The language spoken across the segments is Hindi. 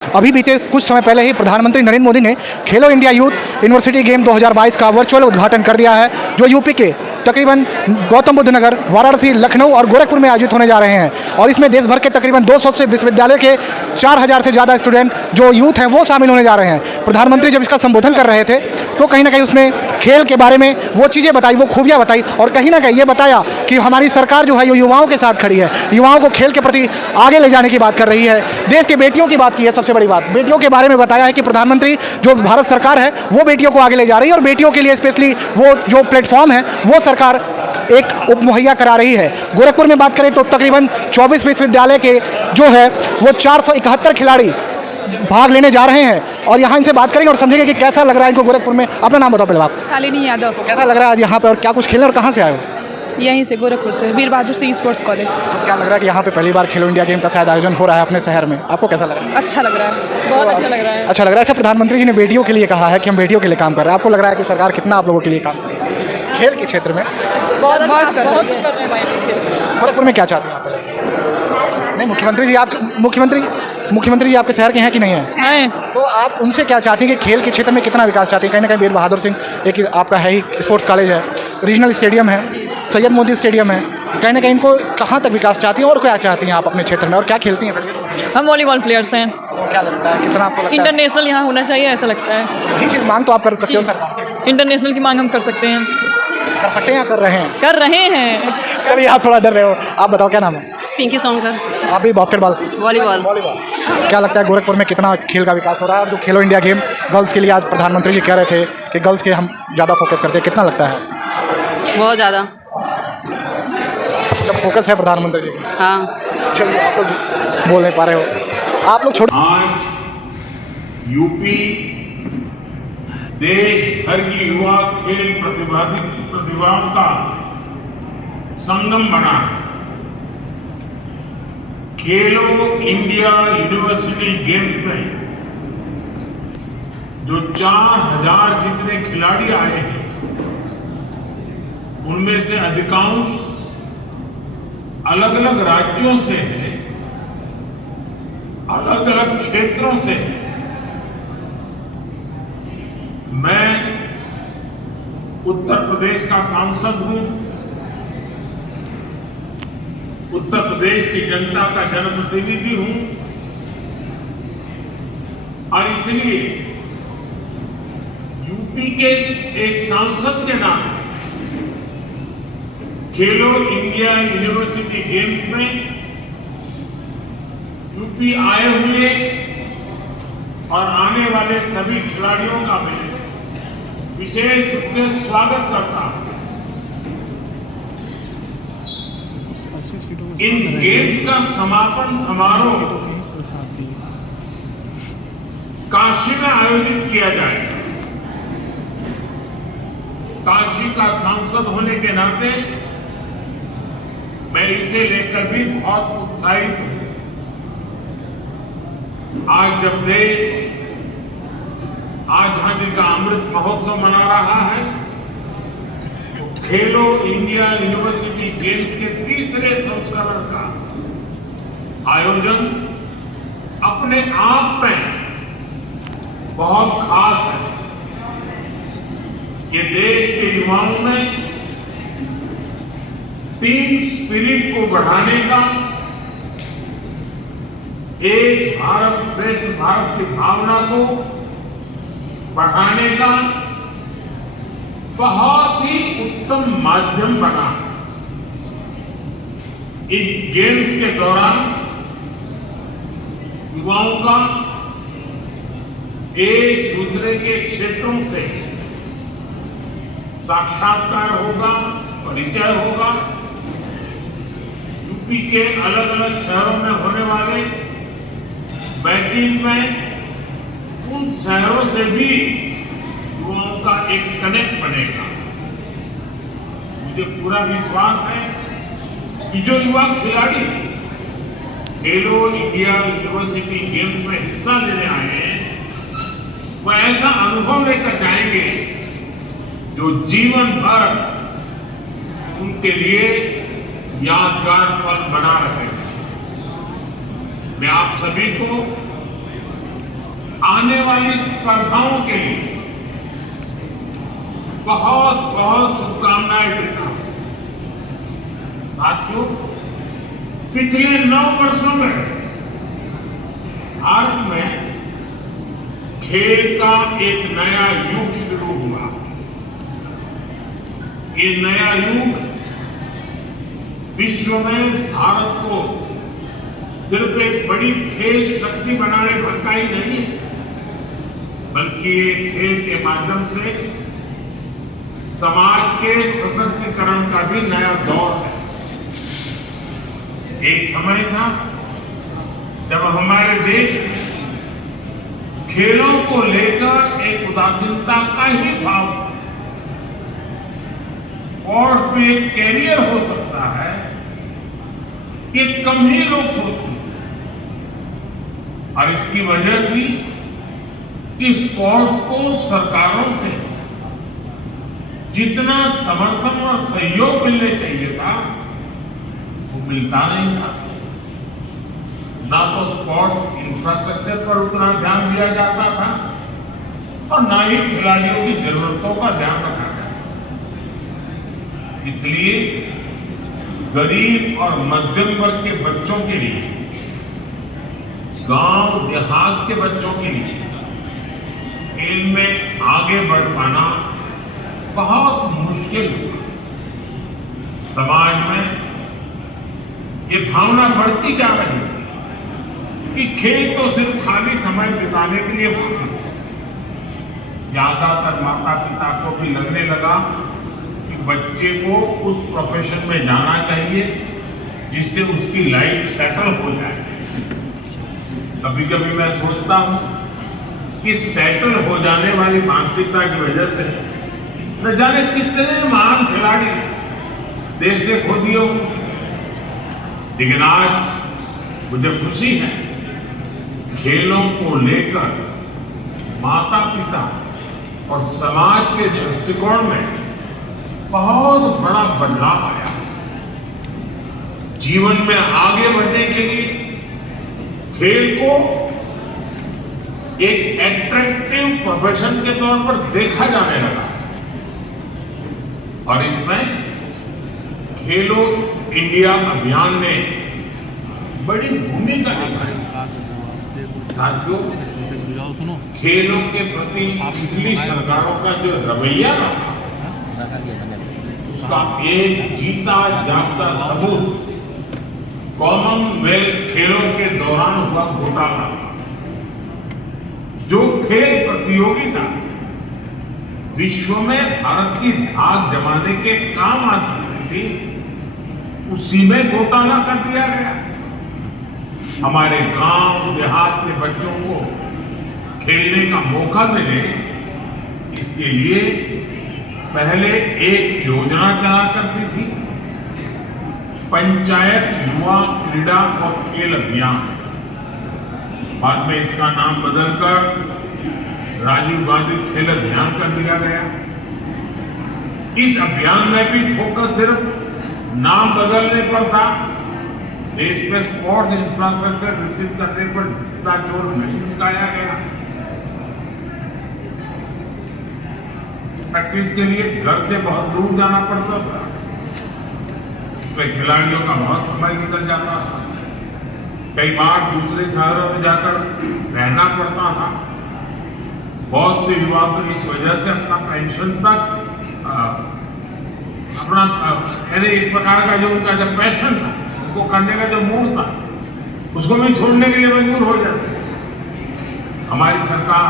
अभी बीते कुछ समय पहले ही प्रधानमंत्री नरेंद्र मोदी ने खेलो इंडिया यूथ यूनिवर्सिटी गेम 2022 का वर्चुअल उद्घाटन कर दिया है, जो यूपी के तकरीबन गौतम बुद्ध नगर, वाराणसी, लखनऊ और गोरखपुर में आयोजित होने जा रहे हैं। और इसमें देश भर के तकरीबन 200 से विश्वविद्यालय के 4000 से ज़्यादा स्टूडेंट जो यूथ हैं वो शामिल होने जा रहे हैं। प्रधानमंत्री जब इसका संबोधन कर रहे थे तो कहीं ना कहीं उसमें खेल के बारे में वो चीज़ें बताई, वो खूबियाँ बताई और कहीं ना कहीं ये बताया कि हमारी सरकार जो है ये युवाओं के साथ खड़ी है, युवाओं को खेल के प्रति आगे ले जाने की बात कर रही है। देश के बेटियों की बात की है, सबसे बड़ी बात बेटियों के बारे में बताया है कि प्रधानमंत्री जो भारत सरकार है वो बेटियों को आगे ले जा रही है और बेटियों के लिए स्पेशली वो जो प्लेटफॉर्म है वो सरकार एक मुहैया करा रही है। गोरखपुर में बात करें तो तकरीबन 24 विश्वविद्यालय के जो है वो 471 खिलाड़ी भाग लेने जा रहे हैं और यहाँ इनसे बात करेंगे और समझेंगे कि कैसा लग रहा है इनको गोरखपुर में। अपना नाम बताओ पहले आप। शालिनी यादव। तो कैसा लग रहा है आज यहाँ पे और क्या कुछ खेलने और कहाँ से आए हो? यहीं से, गोरखपुर से, वीर बहादुर सिंह स्पोर्ट्स कॉलेज। तो क्या लग रहा है कि यहाँ पे पहली बार खेलो इंडिया गेम का शायद आयोजन हो रहा है अपने शहर में, आपको कैसा लग रहा है? अच्छा लग रहा है, बहुत अच्छा लग रहा है। अच्छा लग रहा है। अच्छा, प्रधानमंत्री जी ने बेटियों के लिए कहा है कि हम बेटियों के लिए काम कर रहे हैं, आपको लग रहा है कि सरकार कितना आप लोगों के लिए काम कर रही है खेल के क्षेत्र में? बहुत कुछ कर रहे हैं। गोरखपुर में क्या चाहते हैं आप? नहीं, मुख्यमंत्री जी आपके शहर के हैं कि नहीं है? तो आप उनसे क्या चाहते हैं कि खेल के क्षेत्र में कितना विकास चाहते हैं? कहीं ना कहीं वीर बहादुर सिंह एक आपका है ही स्पोर्ट्स कॉलेज है, रीजनल स्टेडियम है, सैयद मोदी स्टेडियम है, कहीं ना कहीं इनको कहाँ तक विकास चाहती हैं और क्या चाहती हैं आप अपने क्षेत्र में और क्या खेलती हैं? हम वॉलीबॉल प्लेयर्स हैं। तो क्या लगता है, कितना आपको लगता है इंटरनेशनल यहाँ होना चाहिए ऐसा लगता है? यही चीज़ मांग तो आप कर सकते हो सरकार से? इंटरनेशनल की मांग हम कर सकते हैं। कर सकते हैं या कर रहे हैं? कर रहे हैं। चलिए, आप थोड़ा डर रहे हो, आप बताओ क्या नाम है? पिंकी सोनकर। आप भी बास्केटबॉल, वॉलीबॉल। क्या लगता है गोरखपुर में कितना खेल का विकास हो रहा है? और जो खेलो इंडिया गेम गर्ल्स के लिए आज प्रधानमंत्री जी कह रहे थे कि गर्ल्स के हम ज़्यादा फोकस करते हैं, कितना लगता है? बहुत ज़्यादा। जब फोकस है प्रधानमंत्री जी, हाँ। चलिए, आप लोग बोल नहीं पा रहे हो, आप लोग छोड़। आज यूपी देश भर की युवा खेल प्रतिभाओं का संगम बना है। खेलो इंडिया यूनिवर्सिटी गेम्स में जो 4000 जितने खिलाड़ी आए हैं उनमें से अधिकांश अलग अलग राज्यों से हैं, अलग अलग क्षेत्रों से हैं। मैं उत्तर प्रदेश का सांसद हूं, उत्तर प्रदेश की जनता का जनप्रतिनिधि हूं और इसलिए यूपी के एक सांसद के नाते खेलो इंडिया यूनिवर्सिटी गेम्स में यूपी आए हुए और आने वाले सभी खिलाड़ियों का मैं विशेष रूप से स्वागत करता हूं। इन गेम्स का समापन समारोह काशी में आयोजित किया जाएगा। काशी का सांसद होने के नाते मैं इसे लेकर भी बहुत उत्साहित हूं। आज जब देश आजादी का अमृत महोत्सव मना रहा है तो खेलो इंडिया यूनिवर्सिटी गेम्स के तीसरे संस्करण का आयोजन अपने आप में बहुत खास है। ये देश के युवाओं में टीम स्पिरिट को बढ़ाने का, एक भारत श्रेष्ठ भारत की भावना को बढ़ाने का बहुत ही उत्तम माध्यम बना। इन गेम्स के दौरान युवाओं का एक दूसरे के क्षेत्रों से साक्षात्कार होगा, परिचय होगा। यूपी के अलग अलग शहरों में होने वाले मैचिंग में उन शहरों से भी युवाओं का एक कनेक्ट बनेगा। मुझे पूरा विश्वास है कि जो युवा खिलाड़ी खेलो इंडिया यूनिवर्सिटी गेम्स में हिस्सा लेने आए हैं वह ऐसा अनुभव लेकर जाएंगे जो जीवन भर उनके लिए यादगार पल बना रहेगा। मैं आप सभी को आने वाली स्पर्धाओं के लिए बहुत बहुत शुभकामनाएं देता हूं। साथियों, पिछले 9 वर्षों में भारत में खेल का एक नया युग शुरू हुआ। ये नया युग विश्व में भारत को सिर्फ एक बड़ी खेल शक्ति बनाने भर का ही नहीं है, बल्कि ये खेल के माध्यम से समाज के सशक्तिकरण का भी नया दौर है। एक समय था जब हमारे देश में खेलों को लेकर एक उदासीनता का ही भाव था। स्पोर्ट्स में एक कैरियर हो सकता है, ये कम ही लोग सोचते थे। और इसकी वजह थी कि स्पोर्ट्स को सरकारों से जितना समर्थन और सहयोग मिलने चाहिए था, वो मिलता नहीं था। ना तो स्पोर्ट्स इंफ्रास्ट्रक्चर पर उतना ध्यान दिया जाता था और ना ही खिलाड़ियों की जरूरतों का ध्यान रखा जाता। इसलिए गरीब और मध्यम वर्ग के बच्चों के लिए, गांव देहात के बच्चों के लिए खेल में आगे बढ़ पाना बहुत मुश्किल हुआ। समाज में ये भावना बढ़ती जा रही थी कि खेल तो सिर्फ खाली समय बिताने के लिए होता है। ज्यादातर माता पिता को भी लगने लगा कि बच्चे को उस प्रोफेशन में जाना चाहिए जिससे उसकी लाइफ सेटल हो जाए। कभी कभी मैं सोचता हूं कि सेटल हो जाने वाली मानसिकता की वजह से न जाने कितने महान खिलाड़ी देश ने खो दिए होंगे। लेकिन आज मुझे खुशी है, खेलों को लेकर माता पिता और समाज के दृष्टिकोण में बहुत बड़ा बदलाव आया। जीवन में आगे बढ़ने के लिए खेल को एक एट्रैक्टिव प्रोफेशन के तौर पर देखा जाने लगा और इसमें खेलो इंडिया अभियान ने बड़ी भूमिका निभाई। साथियों, खेलों के प्रति पिछली सरकारों का जो रवैया रहा, उसका एक जीता जागता सबूत कॉमनवेल्थ खेलों के दौरान हुआ घोटाला। जो खेल प्रतियोगिता विश्व में भारत की धाक जमाने के काम आ सकती थी, उसी में घोटाला कर दिया गया। हमारे गांव देहात के बच्चों को खेलने का मौका मिले, इसके लिए पहले एक योजना चला करती थी, पंचायत युवा क्रीड़ा और खेल अभियान। बाद में इसका नाम बदलकर राजीव गांधी खेल अभियान कर दिया गया। इस अभियान में भी फोकस सिर्फ नाम बदलने पर था, देश में स्पोर्ट्स इंफ्रास्ट्रक्चर विकसित करने पर इतना जोर नहीं दिखाया गया। प्रैक्टिस के लिए घर से बहुत दूर जाना पड़ता था, इसमें खिलाड़ियों का बहुत समय निकल जाता था। कई बार दूसरे शहरों में जाकर रहना पड़ता था। बहुत से युवा तो इस वजह से अपना पेंशन तक अपना एक प्रकार का जो उनका जब पैशन था, उनको करने का जो मूड था, उसको भी छोड़ने के लिए मजबूर हो जाते। हमारी सरकार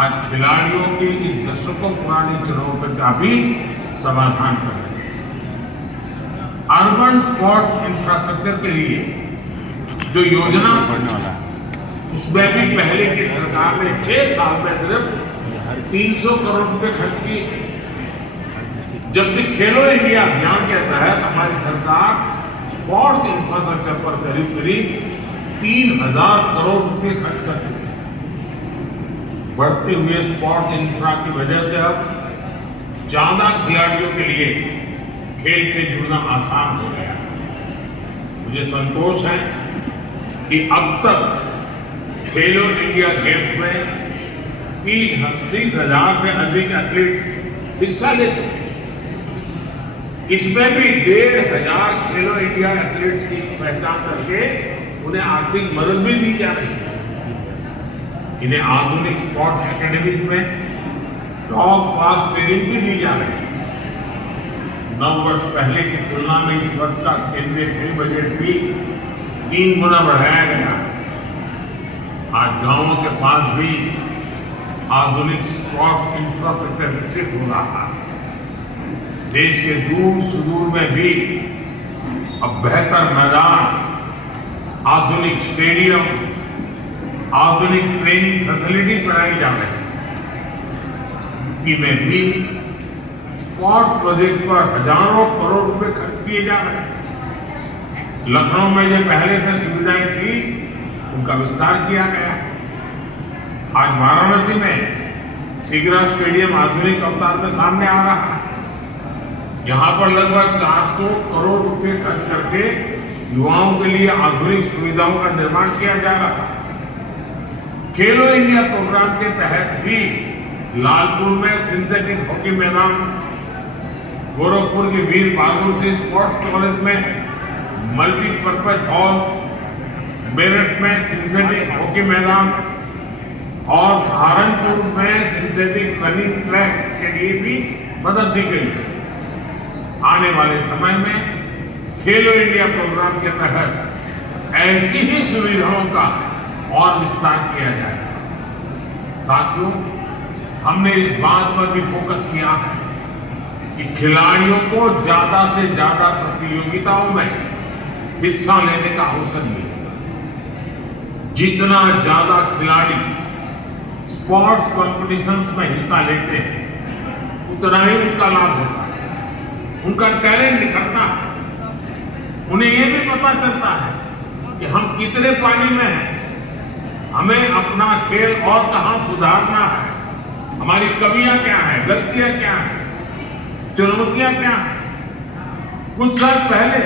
आज खिलाड़ियों की इस दशकों पुरानी चुनौती का भी समाधान कर रही है। अर्बन स्पोर्ट्स इंफ्रास्ट्रक्चर के लिए जो योजना उसमें भी पहले की सरकार ने 6 साल में सिर्फ 300 करोड़ रुपए खर्च किए, जबकि खेलो इंडिया अभियान के तहत हमारी सरकार स्पोर्ट्स इंफ्रास्ट्रक्चर पर करीब करीब 3000 करोड़ रुपए खर्च कर चुकी है। बढ़ते हुए स्पोर्ट्स इंफ्रा की वजह से अब ज्यादा खिलाड़ियों के लिए खेल से जुड़ना आसान हो गया। मुझे संतोष है कि अब तक खेलो इंडिया गेम्स में 30,000 से अधिक एथलीट हिस्सा लेते हैं। इसमें भी 1,500 खेलो इंडिया एथलीट्स की पहचान करके उन्हें आर्थिक मदद भी दी जा रही है। इन्हें आधुनिक स्पोर्ट एकेडमीज में टॉप क्लास ट्रेनिंग भी दी जा रही है। 9 वर्ष पहले की तुलना में इस वर्ष का केंद्रीय खेल बजट भी 3 गुना बढ़ाया गया। आज गांवों के पास भी आधुनिक स्पोर्ट इंफ्रास्ट्रक्चर विकसित हो रहा है। देश के दूर सुदूर में भी अब बेहतर मैदान, आधुनिक स्टेडियम, आधुनिक ट्रेनिंग फैसिलिटी बनाई जा रही है। में भी स्पोर्ट्स प्रोजेक्ट पर हजारों करोड़ रुपए खर्च किए जा रहे हैं। लखनऊ में जो पहले से सुविधाएं थी उनका विस्तार किया गया। आज वाराणसी में शिगरा स्टेडियम आधुनिक अवतार में सामने आ रहा है। यहां पर लगभग 400 करोड़ रुपए खर्च करके युवाओं के लिए आधुनिक सुविधाओं का निर्माण किया जा रहा है। खेलो इंडिया प्रोग्राम के तहत भी लालपुर में सिंथेटिक हॉकी मैदान, गोरखपुर के वीर बहादुर सिंह स्पोर्ट्स कॉलेज में मल्टीपर्पज हॉल, मेरठ में सिंथेटिक हॉकी मैदान और सहारनपुर में सिंथेटिक रनिंग ट्रैक के लिए भी मदद दी गई है। आने वाले समय में खेलो इंडिया प्रोग्राम के तहत ऐसी ही सुविधाओं का और विस्तार किया जाएगा। साथियों, हमने इस बात पर भी फोकस किया है कि खिलाड़ियों को ज्यादा से ज्यादा प्रतियोगिताओं में हिस्सा लेने का अवसर मिले। जितना ज्यादा खिलाड़ी स्पोर्ट्स कॉम्पिटिशन्स में हिस्सा लेते हैं, उतना ही उनका लाभ होता है, उनका टैलेंट निखरता है। उन्हें ये भी पता चलता है कि हम कितने पानी में हैं, हमें अपना खेल और कहां सुधारना है, हमारी कमियां क्या हैं, गलतियां क्या हैं, चुनौतियां क्या हैं। कुछ साल पहले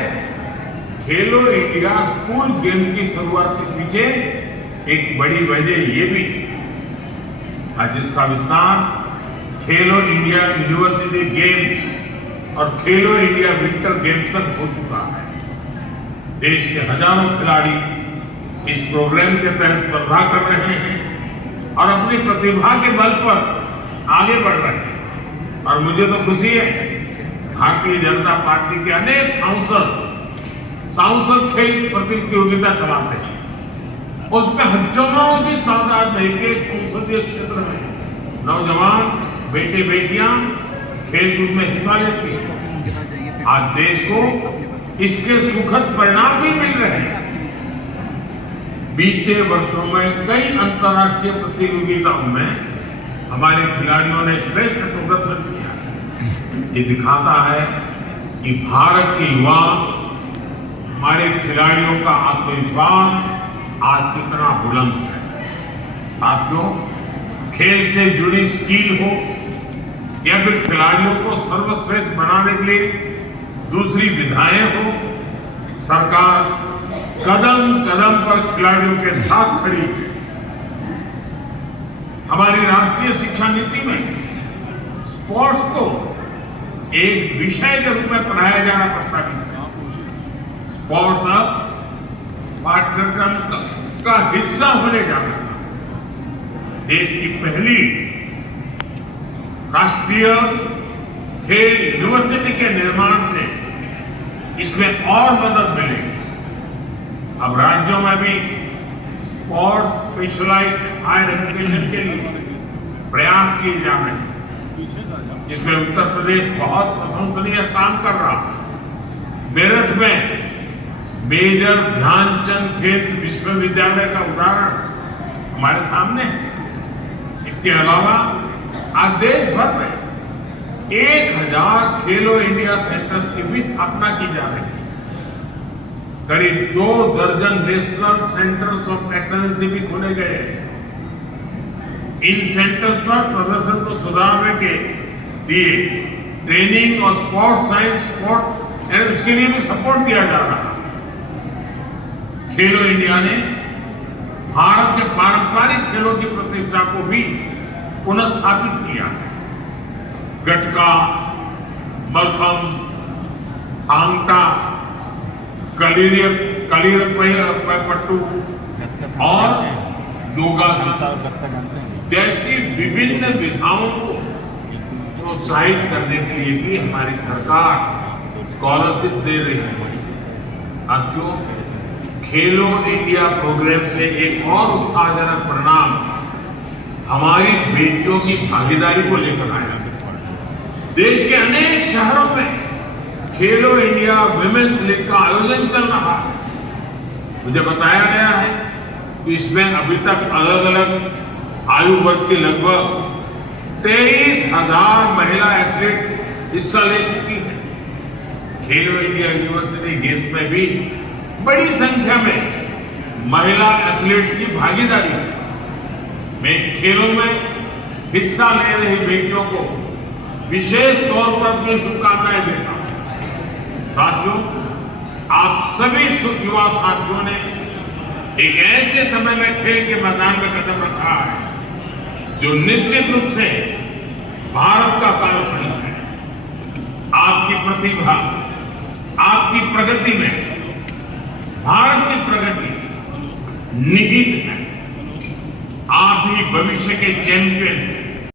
खेलो इंडिया स्कूल गेम की शुरुआत के पीछे एक बड़ी वजह ये भी थी। आज इसका विस्तार खेलो इंडिया यूनिवर्सिटी गेम्स और खेलो इंडिया विंटर गेम्स तक हो चुका है। देश के हजारों खिलाड़ी इस प्रोग्राम के तहत स्पर्धा कर रहे हैं और अपनी प्रतिभा के बल पर आगे बढ़ रहे हैं। और मुझे तो खुशी है, भारतीय जनता पार्टी के अनेक सांसद खेल प्रतियोगिता चलाते हैं। उसमें हजारों की तादाद में एक संसदीय क्षेत्र में नौजवान बेटे बेटियां खेलकूद में हिस्सा लेती हैं। आज देश को इसके सुखद परिणाम भी मिल रहे हैं। बीते वर्षों में कई अंतर्राष्ट्रीय प्रतियोगिताओं में हमारे खिलाड़ियों ने श्रेष्ठ प्रदर्शन किया। ये दिखाता है कि भारत के युवा, हमारे खिलाड़ियों का आत्मविश्वास आज कितना बुलंद है। साथियों, खेल से जुड़ी स्किल हो या फिर खिलाड़ियों को सर्वश्रेष्ठ बनाने के लिए दूसरी विधाएं हो, सरकार कदम कदम पर खिलाड़ियों के साथ खड़ी है। हमारी राष्ट्रीय शिक्षा नीति में स्पोर्ट्स को एक विषय के रूप में पढ़ाया जाना प्रस्तावित है। स्पोर्ट्स अब पाठ्यक्रम का हिस्सा होने जा रहा है। देश की पहली राष्ट्रीय खेल यूनिवर्सिटी के निर्माण से इसमें और मदद मिलेगी। अब राज्यों में भी स्पोर्ट्स स्पेशलाइज्ड हायर एजुकेशन के लिए प्रयास किए जा रहे हैं। इसमें उत्तर प्रदेश बहुत प्रशंसनीय काम कर रहा है। मेरठ में मेजर ध्यानचंद खेल विश्वविद्यालय का उदाहरण हमारे सामने है। इसके अलावा आज देश भर में 1000 खेलो इंडिया सेंटर्स की भी स्थापना की जा रही है। करीब 2 दर्जन नेशनल सेंटर्स ऑफ एक्सेलेंसी भी खोले गए हैं। इन सेंटर्स पर प्रदर्शन को सुधारने के लिए ट्रेनिंग और स्पोर्ट्स साइंस स्पोर्ट्स एंड उसके लिए भी सपोर्ट किया जा रहा है। खेलो इंडिया ने भारत के पारंपरिक खेलों की प्रतिष्ठा को भी पुनर्स्थापित किया है। गटका, मलखंब, थांग टा, कलीरपट्टू और योगासन जैसी विभिन्न विधाओं को प्रोत्साहित करने के लिए भी हमारी सरकार स्कॉलरशिप दे रही है। साथियों, खेलो इंडिया प्रोग्राम से एक और उत्साहजनक परिणाम हमारी बेटियों की भागीदारी को लेकर आया। देश के अनेक शहरों में खेलो इंडिया विमेंस लीग का आयोजन चल रहा है। मुझे बताया गया है कि इसमें अभी तक अलग अलग आयु वर्ग के लगभग 23,000 महिला एथलीट हिस्सा ले चुकी हैं। खेलो इंडिया यूनिवर्सिटी गेम्स में भी बड़ी संख्या में महिला एथलीट्स की भागीदारी है। मैं खेलों में हिस्सा ले रही बेटियों को विशेष तौर पर अपनी शुभकामनाएं देता हूं। साथियों, आप सभी युवा साथियों ने एक ऐसे समय में खेल के मैदान में कदम रखा है जो निश्चित रूप से भारत का कालखंड है। आपकी प्रतिभा, आपकी प्रगति में भारत की प्रगति निहित है। आप ही भविष्य के चैंपियन हैं।